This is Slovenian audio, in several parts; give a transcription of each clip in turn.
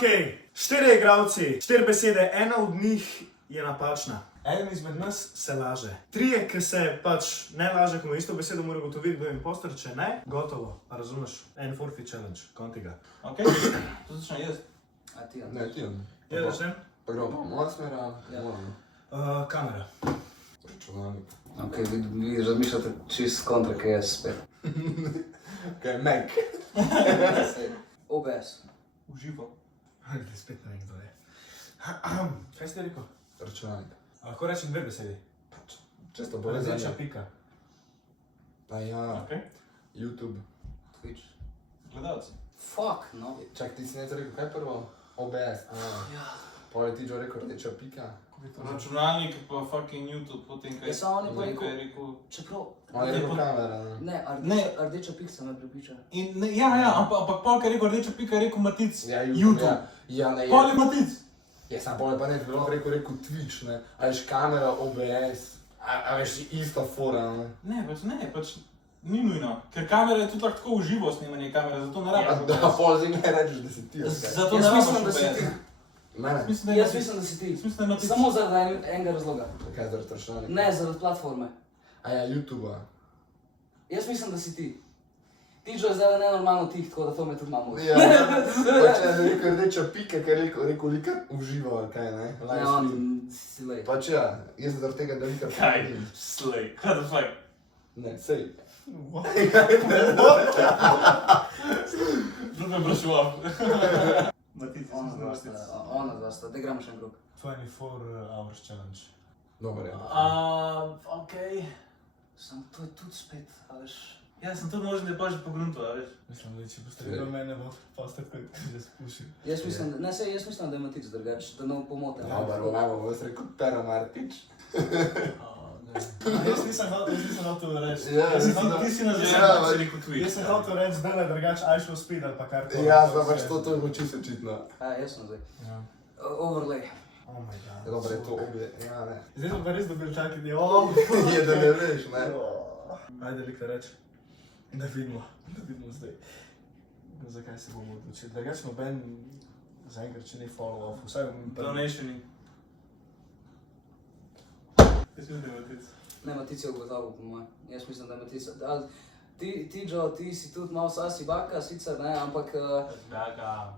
Ok, 4 igralci, 4 besede, ena od njih je napačna. Eden izmed nas se laže. 3, ki se pač ne laže, ko ima isto besedo, mora gotoviti, kdo je impostor, če ne, gotovo. A razumeš? En forfeit challenge, konti ga. Ok, to začne jaz. A ti, Ne, ti on. Ja, začnem? Pa gremo pa moja smera, Kamera. računalnik. Ok, vi razmišljate čist kontra, kaj jaz spet. Kaj je Mac? OBS. Uživo. Ajde, spet ne vem, kdo je. Kaj si ti rekel? Računalnik. Lahko rečem 2 besedi. Čisto povezanje. Rdeča pika. Pa ja, Ok. YouTube. Twitch. Gledalci. Fuck, no. Čak, ti si nekaj rekel, kaj je prvo? OBS. Ja. Pa je ti že rekel rdeča pika. Računalnik pa fucking YouTube, potem kaj Ja, samo on je pa kaj je rekel, rekel. čeprav, On je rekel kamera, ne? ne, Ne. rdeča piksa me prepriča. In ne, ja, ampak pol, kaj je rekel rdeča pika, je rekel Matic. Ja, YouTube. Ja, ne, Pol je Matic. Ja, sam pol je pa neč bilo rekel Twitch, ne? A veš, kamera, OBS, a veš, ista fora, ne? Ne, pač ni nujno. Ker kamera je tudi tako v živo snemanje kamere, zato ne Ja, rabiš da, OBS. pol zdaj ne rečeš, da si ti, okej. Zato ne Jaz rabiš mislim, da si OBS. ti. Mene? Mislim, da je Jaz Matic. mislim, da si ti. Mislim, da je Matic. Samo zaradi enega razloga. Kaj je zaradi računalnika? Ne, zaradi platforme. A ja, YouTube-a. Jaz mislim, da si ti. Ti že je zdaj nenormalno tih, tako da to me tudi imamo. Ja, pa če je rekel rdeča pika, ker je rekel likar uživa, kaj ne? Ne, Live stream. on si lej. Pač ja, jaz zaradi tega, da likar Kaj? pomenim. Slej. What the fuck? Ne, sej. Drugo je brašoval. Matic. Ona dva sta, da igramo še en krog. 24 hours challenge. Dobar je. Ok. Sam to je tudi spet, a veš. Ja, sem tudi možen, da je pa že pogrunto, a veš. Mislim, da če boste videli mene, bo postat kot že spušil. Jaz mislim, jaz mislim, da je Matic drugač, da ne pomote. Dobar, bo jaz rekel Pero Martič. Jaz nisem hotel reči. Ja, Jaz sem mislim, hotel- Ti si na Ja, zeleno, pa- si rekel tweet. Jaz sem hotel reči, da je drugače I shall speed ali pa kar koli. Ja, zdaj pač to je bilo čisto očitno. A, jaz sem zdaj. Ja. Overlay. Oh my god. Ja, dobro, je to obje, ja ne. Zdaj smo pa res dobili čakati, Je, da ne veš, ne. Ajde, likte reči. Da vidimo zdaj, zakaj se bomo odločili. Drugače noben zaenkrat še ni follow-off, vsaj Donationi. Kaj si videl, Matic? Ne, Matic je ugotovil, po mojem. Jaz mislim, da je Matic. Ti, Joe, ti si tudi malo sasi baka, sicer ne, ampak Gaga.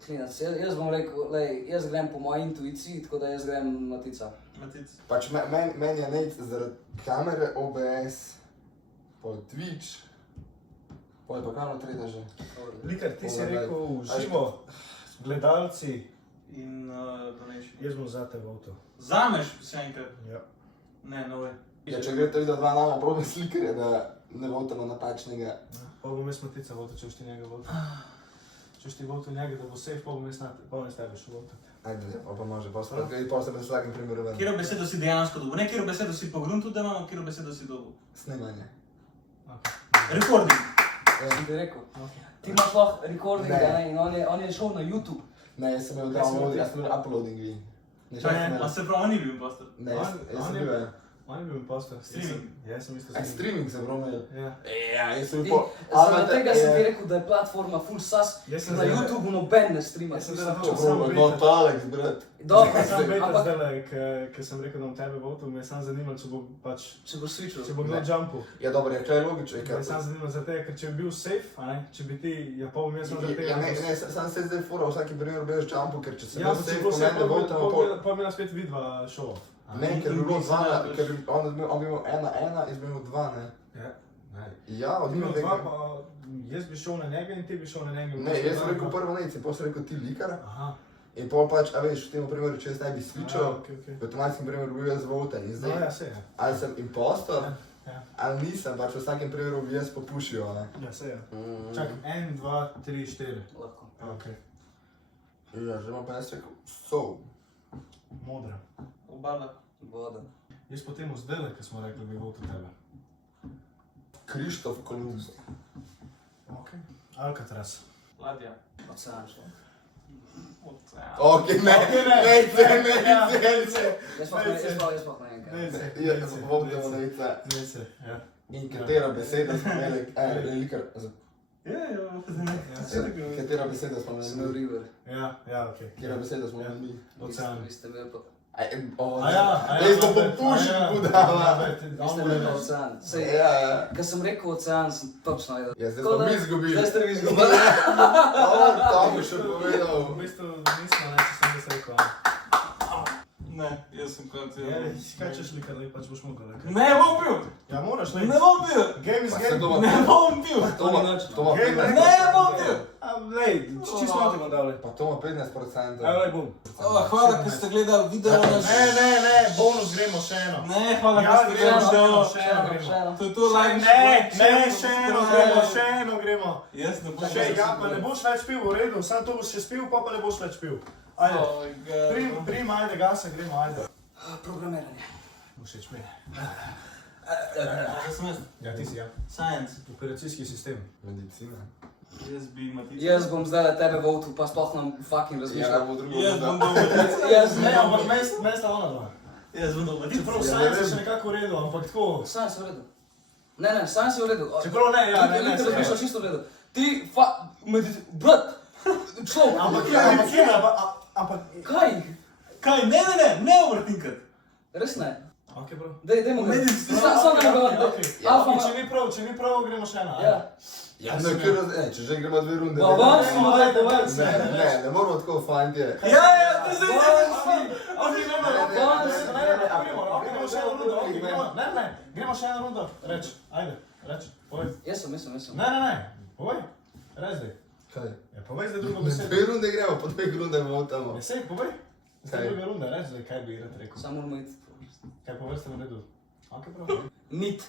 klinac, jaz bom rekel, lej, jaz grem po moji intuiciji, tako da jaz grem Matica. Matic. Pač meni je nec zaradi kamere, OBS, pa Twitch, pa je pa kano tretje že. Likar, ti si rekel živo, gledalci, In donation. jaz bom zate votel. Zameš še enkrat? Ja. Ne, no way. Ja, če greste videti dva nama probne slikarja, da ne votamo napačnega. Pa bom jaz Matica votel, če boš ti njega votel. Če boš ti votel njega, da bo safe, pa bom jaz tebe še votel. Ajde, pa može, pa se v vsakem primeru ven. Kjero besedo si dejansko dobil? Ne, kjero besedo si pogrunto, da imamo, kjero besedo si dobil. Snemanje. Recording. Sem ti rekel. Ti imaš lahko recording, Ne. ne, in on je šel na YouTube. Ne, jaz sem imel download, jaz sem imel uploading vi. Ne, Pa ne, a se pravi, on ni bil impostor. Ne, jaz sem bil, ja. On je bil impostor. Streaming. Ja, sem isto A streaming sem prav imel. Ja. Ja, jaz sem Ti, bil po... zaradi tega sem ti rekel, da je platforma full sas, Jaz sem na zdaj- YouTubeu noben ne streama. Jaz sem Mislim, zdaj- to- Samo No, beta. Alex, brat. Dobro, Sam beta ampak zdajle, ker sem rekel, da bom tebe votel, me je sam zanimalo, če bo pač, če boš switchal. če bo kdo Ne. jumpal. Ja, dobro, je kaj logično, Me je sam zanimalo zato, ker če bi bil safe, a ne, če bi ti, ja pa bom jaz samo zaradi Ja, tega. ne, sam se zdaj fura v vsakem primeru bil jumpu, ker če sem Ja, jaz pa če safe, bo po safe, meni votamo pol... pa bi nas spet vidva show off. Ne, ker bi bilo dva, ker bi on bi imel 1-1, jaz bi imel 2, ne. Ja, ne. Ja, od Imel njega. dva, pa jaz bi šel na njega in ti bi šel na njega. Ne, jaz sem rekel prvo nec in potem sem rekel ti likar. Aha. In pol pač, a veš, v tem primeru, če jaz ne bi switchal, okej. v avtomatskem primeru bi bil jaz voten. In No, ja, zdaj, se je. ali sem impostor, Ja, ali nisem, pač v vsakem primeru bi jaz popušil, ne. ja, se je. Čak, 1, 2, 3, 4. Lahko. Okej. Ja, že imam pa jaz rekel, so. Modra. Obala. Voda. Jaz potem zdajle, ko smo rekli, bi votel tebe. Krištof Kolumbus. Okej. Alcatraz. Ladja. Ocean šel. Ocean. Ok, ne, Jaz pa ne enkrat. Ja, bom te moneta. Nece, ja. In katera beseda smo imeli, likar, Ja, Katera beseda smo Sem imeli? river. Ja, ok. Katera beseda smo imeli? Ocean. Vi ste imeli pa... Jaz bom popušil, budala. Vi ste imeli pa ocean. Sej, Ja. ko sem rekel ocean, sem točno vedel. Ja, zdaj smo mi izgubili. Zdaj ste vi izgubili. To bi še povedal. V bistvu nismo, ne, če sem jaz rekel. Ne, jaz sem kot... Kaj češ likali, pač boš mogel. Ne bom pil! Ja, moraš, Ne bom pil! Game is Pa game. se doma- Ne bom pil! To ni noč. To ima Game, 15%. Ne bom pil! Lej, čisto malo ti bom dal, lej. Pa to ima 15%. Lej, bom. Hvala, ker ste gledali video na Ne, bonus gremo še eno. Ne, hvala, Ja, ker ste gremo gledali video. še eno gremo. To je to like. Še eno gremo. Jaz ne bom Še, ja, pa ne boš več pil, v redu, samo to boš še spil, pa ne boš več pil. Ajde, prim, ajde, gasa, gremo, ajde. Programiranje. Všeč mi. Kaj sem jaz? Ja, ti si, ja. Science. Operacijski sistem. Medicina. Jaz bi Matica. Jaz bom zdaj tebe voltil, pa sploh nam fucking Ja, razmišljal. bo drugo. Jaz bom da. dal Matica. Jaz Ne, ampak meni sta ona dva. Jaz bom dal Matica. Čeprav Ja, science je ne vem. še nekako v redu, ampak tako. Science je v redu. Ne, science je v redu. Čeprav ne, ja, ne, Ti se- razmišljaš isto v redu. Ti brat, človek. Ampak, Kaj? Kaj? Ne overthinkat. Res ne. ok, bro. Dajmo ga. Medicina. Samo ne ga. Ok, Alfa če ni prav, gremo še ena. Ja. Ja, no, če že gremo 2 runde. Pa vam smo daj povedal. Ne moramo tako, fantje. Ja, to se Gremo še eno rundo, reč, ajde, povej. Jaz sem. Ne, povej, reč zdaj. Kaj? Ja, povej zdaj drugo Na besedo. 2 runde gremo, po 2 runde bomo tam. Ja, sej, povej. Zdaj Kaj? druga runda, reč zdaj, kaj bi rad rekel. Samo moramo iti. Kaj po vrstnem redu? Ok, prav. Nit.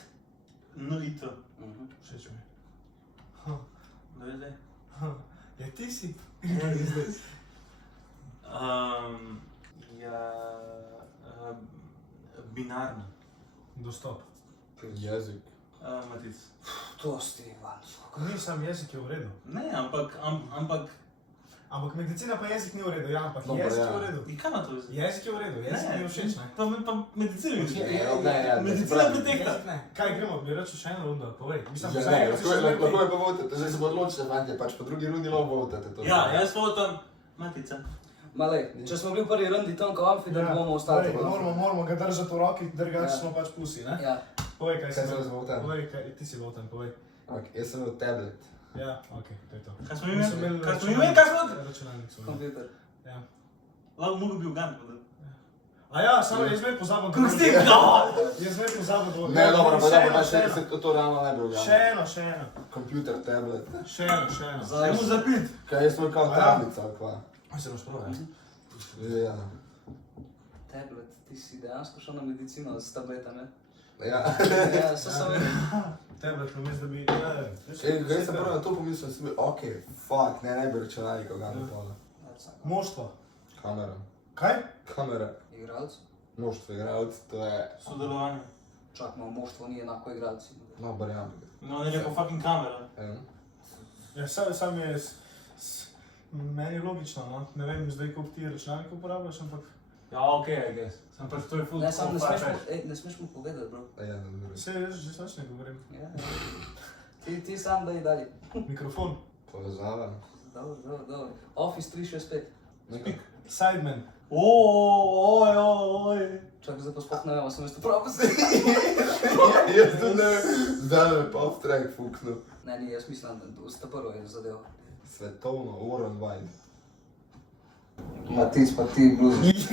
No i to. Všeč mi. Da je zdaj. Ja, ti si. Ja... Binarno. Dostop. Jezik. Matic. To ste Ivan. Ni sam jezik je v redu. Ne, ampak... Ampak medicina pa jezik ni v redu, ja, ampak Dobro, jezik ja. je v redu. I kaj ima to veze? Jezik je v redu, jezik mi je všeč, ne? Pa medicina mi všeč. Ja, Medicina pretehta. Jezik ne. Kaj gremo, bi rekel še eno rundo, povej. Mislim, Ja, ne, lahko je pa votate, zdaj se bo odločite, fantje, pač po drugi rundi lahko votate to. Ja, jaz votam Matica. Malej, če smo bili v prvi rundi tam ko amfi, da bomo ostali. Moramo ga držati v roki, drugače Ja. smo pač pusi, ne? Ja. Povej, kaj si Kaj sem imel. jaz votan? Povej, ti si votan, povej. Ok, jaz sem imel tablet. Ja, ok, to je to. Kaj smo imeli? Kaj smo računalnik. imeli? Kaj smo... Računalnik smo imeli. Kompjuter. Ja. Lahko mogo bi ugan. A ja, samo jaz zmed pozabil. Kako ste ga? Jaz zmed pozabil. Ne, dobro, pa da pa Še še to realno ne bi bilo. Še eno. Kompjuter, tablet. Še eno. Dajmo zapit. Kaj jaz sem imel kao Ja. tablica, ali kva? Aj se boš prav, ja? Ja. Tablet, ti si dejansko šel na medicino s tabletami. Ja. Ja, so samo... Tablet namesto da bi... Kaj sem prvo na to pomislil, sem bil, ok, fuck, ne bi računalnikov ga tole. Moštvo. Kamera. Kaj? Kamera. Igralci? Mnoštvo igralcev, to je... Sodelovanje. Čak, malo moštvo ni enako igralci. No, barjam. No, ne rekel fucking kamera. Ja, sam je... Meni je logično, no. Ne vem zdaj, koliko ti računalnik uporabljaš, ampak... Ja, okej, I guess. Sam pač to je full... Ne, samo ne smeš mu povedati, bro. Ja, dobro. Vse, jaz že sač ne govorim. Ja. Ti sam daj dalje. Mikrofon. Povezava. Dobro. Office 365. Nekaj. Sideman. Oj. Čak, zdaj pa sploh ne vem, sem isto prav posledil. Jaz tudi ne vem, zdaj me pa off track fuknil. Ne, jaz mislim, da sta prvo je zadev. Svetovno, worldwide. Matic pa ti bluziš.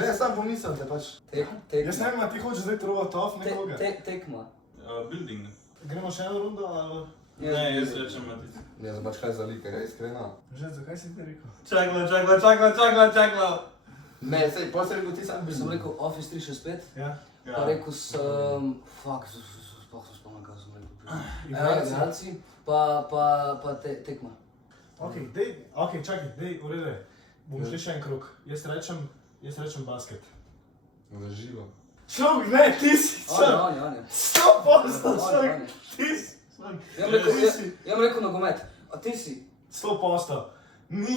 Ne, sam pomislim, da pač... Jaz ne vem, a ti hočeš zdaj trovat off nekoga? Tekma. Building. Gremo še eno rundo, ali... Ne, jaz rečem Matic. Ne, za pač kaj za lika, iskreno. Že, zakaj si ti rekel? Čakla. Ne, sej, pa si rekel ti sam Sem rekel Office 365, Ja. pa rekel sem... Fuck, sploh sem spomnil, kaj sem rekel. Igralci, pa tekma. Ok, čakaj, dej, v redu je. Bomo šli še en krug. Jaz rečem basket. V živo. Šok, ne, ti si, On je. 100% šok, ti si. Ja vam rekel nogomet, a ti si? 100%. Ni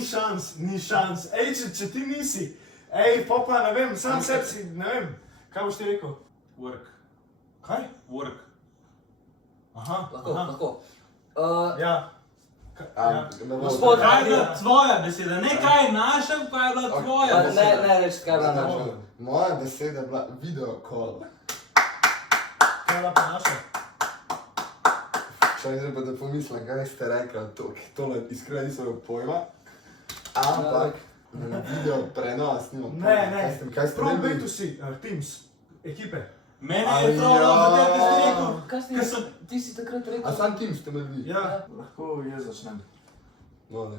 šans. Ej, če ti nisi. Ej, pa ne vem, sam sebi si, ne vem. Kaj boš ti rekel? Work. Kaj? Work. Aha, Lahko. Ja. Ja. Gospod, Kaj je bila tvoja beseda? Ne kaj je naša, kaj je bila tvoja Pa beseda. ne reči, kaj je bilo naše. Moja beseda je bila video call. Kaj je bila pa naša? Še enkrat pa da pomislim, kaj ste rekli, tole iskreno nisem imel pojma. Ampak, na video prenos, nimam pojma. Kaj ste Prav rekli? B2C, Teams, ekipe. Mene je trolo, da te si rekel. Kaj ti si takrat rekel? A sam tim ste me vi? Ja, lahko jaz začnem. No, ne.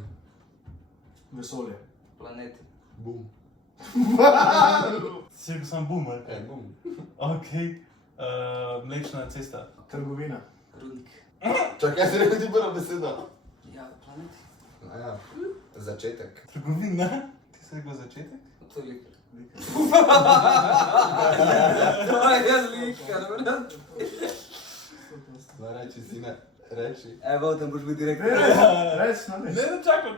Vesolje. Planeti. Bum. Si rekel sam boomer. Bum. Ok. Mlečna cesta. Trgovina. Rudnik. Čakaj, kaj si rekel ti prva beseda? Ja, planeti. Ja, začetek. Trgovina. Ti si rekel začetek? To je likar. To je jaz likar, brat. No, reči si ne. Reči. Evo, tam boš biti direktor. Res, no ne. Ne, čakaj.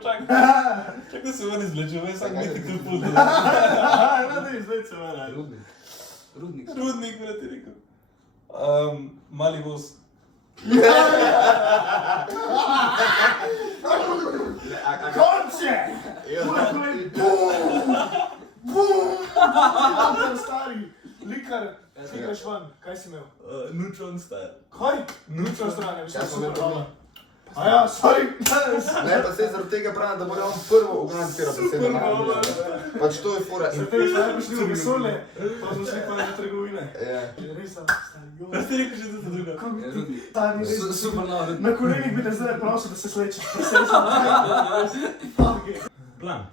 Čakaj se ven izvlečil, veš, sam nekaj krpul. No ne, zdaj se mene. Rudnik. Rudnik. Rudnik, brat, ti rekel. Mali voz. Konče! Bum! Stari, likar, ti greš ven, kaj si imel? Neutron star. Kaj? Neutron stran, Kaj smo imeli prvo? A ja, sorry. Ne, pa se zaradi tega pravim, da bo on prvo uganskira beseda. Pač to je fora. Zato je zdaj prišli v vesolje, pa smo šli pa na trgovine. Ja. Res, stari, jo. Kaj si rekel še za to drugo? Kako Ja, ti, rudnik. stari, res. Super narod. Na kolenih bi te zdaj prosil, da se slečeš. Fuck it. Plan.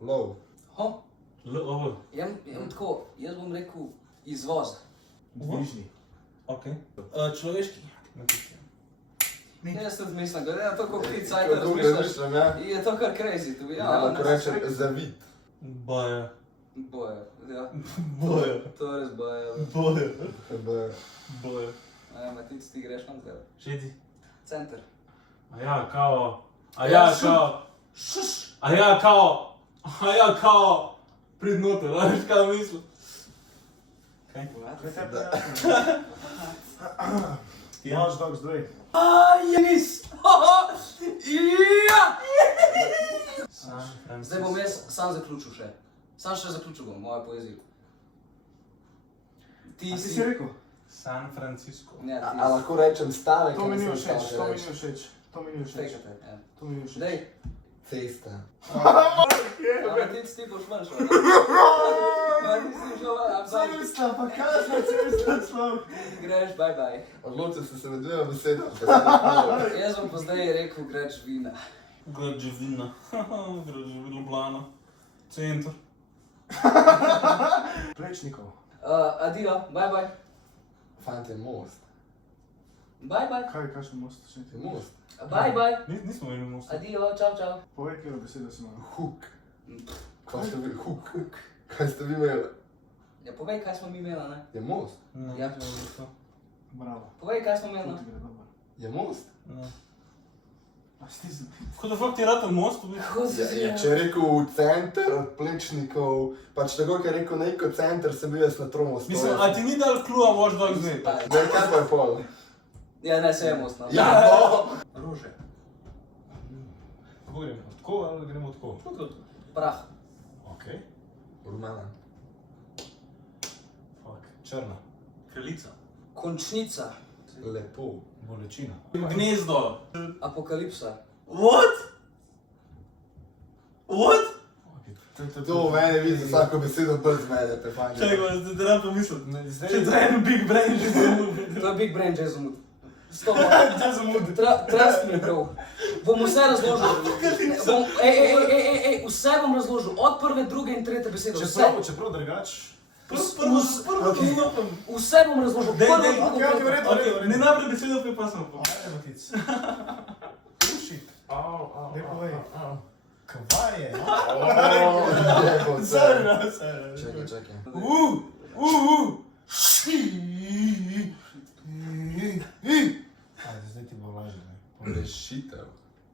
Lov. Ho, L-O-V. jem tako, jaz bom rekel izvoz. Dvižni. Ok. Človeški. Jaz tudi mislim, glede na to, koliko ti cajt Kako razmišljaš, razmišljam, ja? je to kar crazy, to bi Ja, lahko rečem zavid. Baja. Boje, ja. Boja. To je res boje. Boja. Boja. Matic, ti greš na zdaj. Šedi. Center. Aja, kao. Aja, kao. Aja, kao. Aja, kao. Prid noter, veš kaj mislim? Kaj? Watch Dogs 2. Jenis! Ja! San Zdaj bom jaz sam zaključil še. Sam še zaključil bom mojo poezijo. Ti A ti si si... rekel? San Francisco. Ne, ti A lahko rečem stavek? To mi ni ali sem všeč, stavek to mi reči? ni všeč. To mi ni všeč. Fejkate, ja. To mi ni všeč. Dej, Cesta. Matic, ti boš ven šel. Matic, ti šel ven, I'm sorry. Cesta, pa kakšna cesta, človek? Ti greš, bye bye. Odločil sem se med dvema besedama. Jaz bom pa zdaj rekel greč vina. Građevina. Građevina Ljubljana. Centar. Plečnikov. Adijo, bye bye. Fant je most. Bye bye. Kakšen most še ti? Most. Bye bye. Nismo imeli mosta. Adijo, čau, čau. Povej, kjer besedo si imel. Huk. Kaj ste vi? Huk. Kaj ste vi imeli? Ja, povej, kaj smo mi imeli, ne? Je most. Ja. Bravo. Povej, kaj smo imeli, Tudi ne? gre dobro. Je most. A si ti Ko da fakt ti rata most, bi... Če je rekel v center od Plečnikov, pač tako, ker je rekel neko center, sem bil jaz na tromostu. Mislim, a ti ni dal kluja Watch Dogs 2? Ne, kaj pa je pol? Ja, ne, se je most, no. Ja, Rože. Kako gremo? Tako ali gremo tako? Prah. Ok. Rumena. Fuck. Črna. Kraljica. Končnica. Lepo. Bolečina. Gnezdo. Apokalipsa. What? What? To mene vidi vsako besedo bolj zmedete, fajn. Čakaj, zdaj te nam pomisliti. Zdaj Če za en big brain že zamudi. To je Big Brain Jazzmut. Stop. Zdaj zamudi. Trust me, bro. Bom vse razložil. Vse bom razložil. Od prve, druge in tretje besede. Vse. Čeprav drugač. Prvo stopam. Vse bom razložil. Dej, Prvo, dej, drugo, okej, tretje. v redu. Ne najprej besedo, pa sem pa. Ajde, Matic. Shit. Ne povej. Kvar je? Sorry, no, sorry. Čakaj, čakaj. Ajde, zdaj ti bo lažje. Rešitev.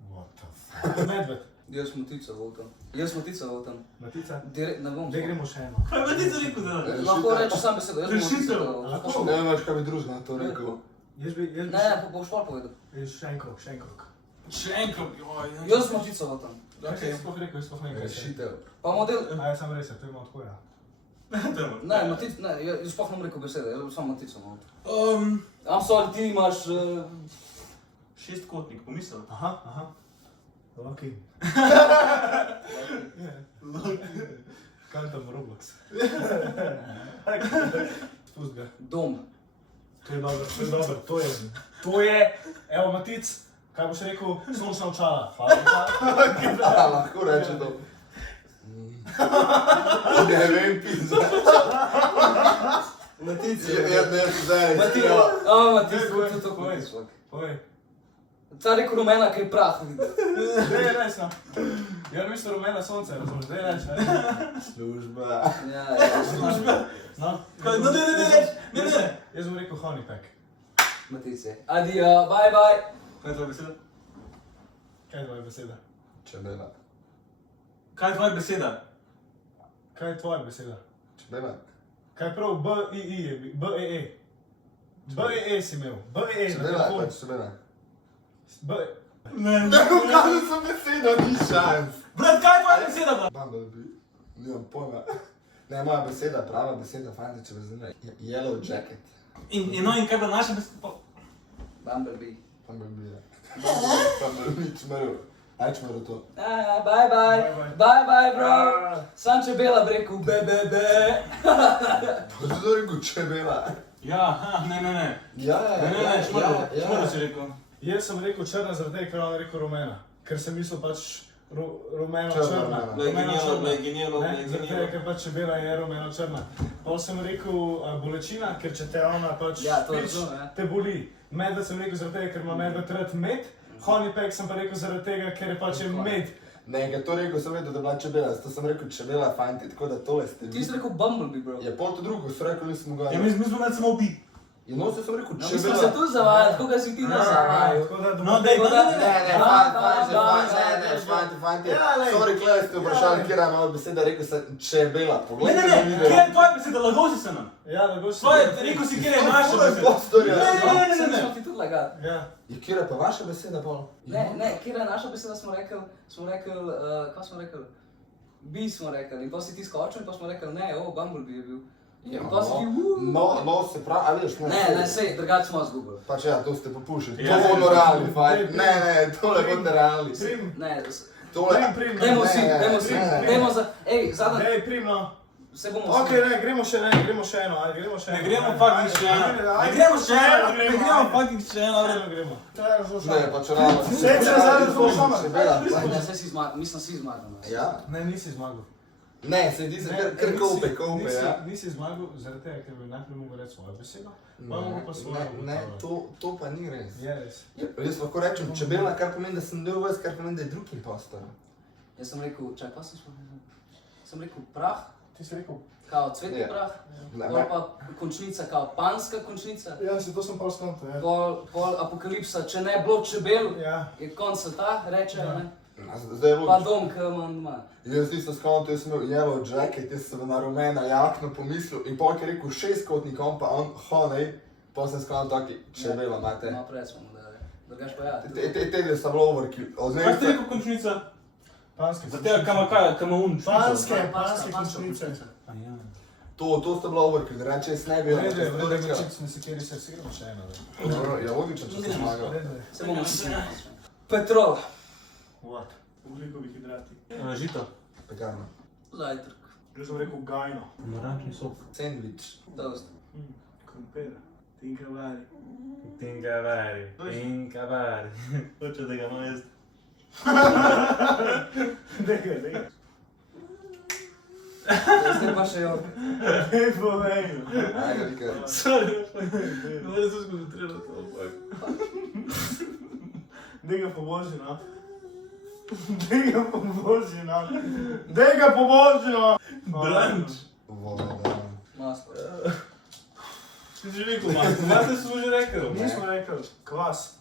What the fuck? Medved. Jaz Matica votam. Jaz Matica votam. Matica. Ne bom. Zdaj gremo še eno. Kaj pa ti si rekel, da? Lahko rečeš sam besedo, jaz bom Rešitev. Matica Lahko. votam. Ne vem več, kaj bi drugega na to rekel. Jaz bi Ne, boš pol povedal. še en krog, še en krog. Še enkrat, joj. Jaz Matica votam. Kaj si sploh rekel, jaz sploh ne vem. Rešitev. Pa model... A ja, sam res, to ima tako, ja. Ne, Matic, ne, jaz sploh ne bom rekel besede, jaz bom samo Matica votam. I'm sorry, ti imaš... Šestkotnik, pomisel. Aha. Lucky. Kaj tam Roblox? Spust ga. Dom. To je dobro, to je, evo Matic, kaj boš rekel, sončna očala. Hvala. Lahko reče to. Ne vem, pizza. Matic Ne, zdaj. Matic, Matic, to tako Povej. misli. Povej. Ta rekel rumena, kaj je prah vidi. Zdaj je resno. Ja, mislim rumena sonce, razumeš, zdaj je reč. Služba. Ja, No, No, ne. Jaz bom rekel honeypack. Matic je. Adijo, bye bye. Kaj je tvoja beseda? Kaj je tvoja beseda? Čebela. Kaj je tvoja beseda? Kaj je tvoja beseda? Čebela. Kaj prav B-I-I je, B-E-E. B-E-E si imel, B-E-E na Čebela, telefonu. pač čebela. Ne. Ukazal sem besedo, ni šans. Brat, kaj je tvoja beseda, brat? Bumblebee. Nimam pojma. Ne, moja beseda, prava beseda, fajn, če me zanima. Yellow jacket. In kaj je bila naša beseda? Bumblebee. Bumblebee. Bumblebee, čmrl. Aj čmrl to. Bye bye. Bye bye, bro. Sam čebela bi rekel be. Pa zato rekel čebela. Ja, ne. Ja, Ne, čmrlo si rekel. Jaz sem rekel črna zaradi tega, ker on rekel rumena. Ker sem mislil pač rumeno Črna, črna. rumena. Genijalno. Zaradi tega, ker pač čebela je rumeno črna. Pol sem rekel bolečina, ker če te ona pač Ja, to pič, razumem, ja. te boli. Medved sem rekel zaradi tega, ker ima medved rad med. Honeypack sem pa rekel zaradi tega, ker je pač med. Ne, ker to rekel sem vedel, da je bila čebela, zato sem rekel čebela, fajn, tako da tole ste Ti si rekel Bumblebee, bro. Je pol to drugo, so rekli, nisem ga. Ja, mi smo imeli samo bi. Je no, sem rekel No, mi smo čebela. se tu zavajali, tako ga si ti nas zavajal. Tako da No, dej, Tako da- Fajn, Ja, lej. sorry, klej ste vprašali, kjer je moja beseda, rekel sem čebela, Ne, poglejte kje je tvoja beseda, lagal si se nam. Ja, da boš Rekel si, kje je naša beseda. Postorja. Sem šel ti tudi lagati. Ja. Je kjer je pa vaša beseda, pol? Ne, kjer je naša beseda, smo rekli, kaj smo rekli? Bi smo rekli, in pa si ti skočil, in pa smo rekli, ne, Bumblebee je bil. Ja, In pa si ti, no, se pravi, ali veš, Ne, sej, drugače smo zgubili. Pač ja, to ste popušili. Ja, To bodo realni, fajn. prim. Ne, tole bodo realni. Prim, Ne, Tole. prim, dajmo si, Ne, dajmo si, ne, ne. dajmo za, ej, zadnji, dej primno. se bomo Ok, ne, gremo še eno, ajde, gremo še eno. Ne gremo Ajde, fucking ajde, še eno. ajde, Ne ajde, gremo še eno. ajde, Ne gremo fucking še eno. Ajde, gremo. Traja zelo Ne, šalo. pač realno. Sej, če zadnji smo samo. Čebela. Ne, saj si zmagal, mislim, si zmagal. Ja. Ne, nisi zmagal. Ne, se ti se kar kope, ja. Nisi zmagal zaradi tega, ker bi najprej mogel reči svojo besedo, pa mogo pa svojo Ne, to pa ni res. Je res. Jaz lahko rečem čebela, kar pomeni, da sem del vas, kar pomeni, da je drug impostor. Jaz sem rekel, čakaj, pa sem spomnil. Sem rekel prah, Ti si rekel? kao cvetni Ja. prah, Ne, pol pa končnica, kao panska končnica, Ja, se to sem pol skonto, ja. pol apokalipsa, če ne bilo čebel, Ja. je konc sveta, rečejo, ne? Zdaj je Pa logično. dom, ki imam doma. Jaz nisem skonto, jaz sem imel yellow jacket, jaz sem na rumena jakno pomislil in pol, ker je rekel šestkotnik, on pa on honey, pol sem skonto taki čebela, imate. No, prej smo mu dali. Drugač pa ja. Te sta bilo overkill. Kaj ste rekel končnica? Panske. Za tega kama un. Panske končnice. To sta bilo overkill, reče, jaz ne bi Vrede, rekel. vrede, čips, ne se kjeri se sigramo še eno. Dobro, je logično, če sem zmagal. Vrede. Se bomo vsi. Petrol, What? Ugljikovi hidrati. Žito. Pekarno. zajtrk, Jaz sem rekel gajno. Pomarančni sok. Sandvič. toast. Krompir. Tinkavari. Tinkavari. Hoče da ga ima jaz. Dega. Zdaj pa še jo. Ne povej. Ajde, Rika. Sorry, moram se skoncentrirati. Dega pomoži, no. Dega pomoži, no. Dega pomoži, no. Brunch. Voda. Maslo. Ti si že rekel, Marko, Marko smo že rekel. Nismo rekli. Kvas.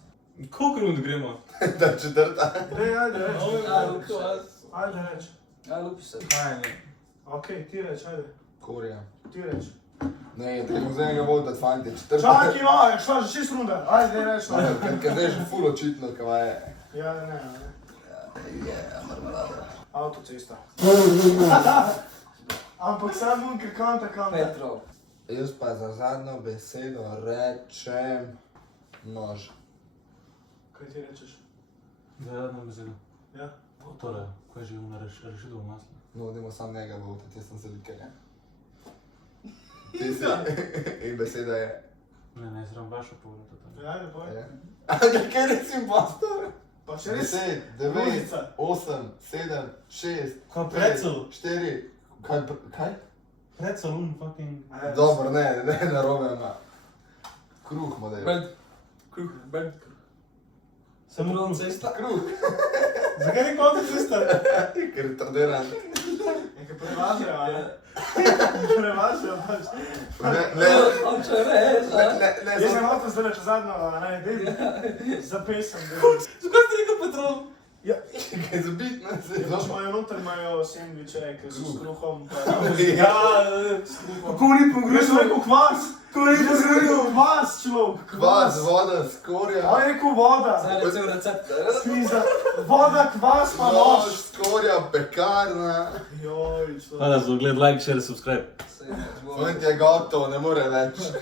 Koliko rund gremo? Da četrta. Dej, ajde, reč. Ajde, reč. Ja, lupi se. Kaj ne? Ok, ti reč, ajde. Korja. Ti reč. Ne, treba z enega voditi, fanti. Četrta. Čakaj, no, šla že 6 runda. Ajde, dej reč. No. Ker zdaj že ful očitno, kaj je. Ja, ne. Marmelada. Avtocesta. Ampak sam bunker kanta. Petrov. Jaz pa za zadnjo besedo rečem nož. Kaj ti rečeš? Zadnja beseda. Ja. Torej, kaj že ima rešitev v maslu? No, idemo sam njega voditi, jaz sem se like, ne? Ti si. In beseda je. Ne, sram vašo povedati. Ja, ajde, boj. Ampak kaj reci impostor? Pa še res? 10, 9, Nožica. 8, 7, 6, Kaj pretzel? 4, kaj? Pretzel fucking... Dobro, ne narobe ima. Kruh model. Kruh, bed. Samo Petrov kruh. cesta. Kruh. Zakaj ni avtocesta? Ker je trdiran. Nekaj prevažajo, a ne? Prevažajo pač. Ne, Hoče reči, a? Jaz sem avto zdaj čez zadnjo, a ne, dej za pesem. dej. Zakaj si rekel Petrov? Ja, kaj za bit, ne se. znaš, imajo noter imajo sendviče, ki so s kruhom. pa- Ja, s kruhom. Kako ni Jaz sem pogrešal? rekel kvas! Jaz sem rekel kvas, človek! Kvas, voda, skorja. A je rekel voda! Zdaj recimo recept. Skriza. Voda, kvas, pa Nož, nož! skorja, pekarna. Joj, človek. Hvala za ogled, like, share, subscribe. Fant je gotovo, ne more več.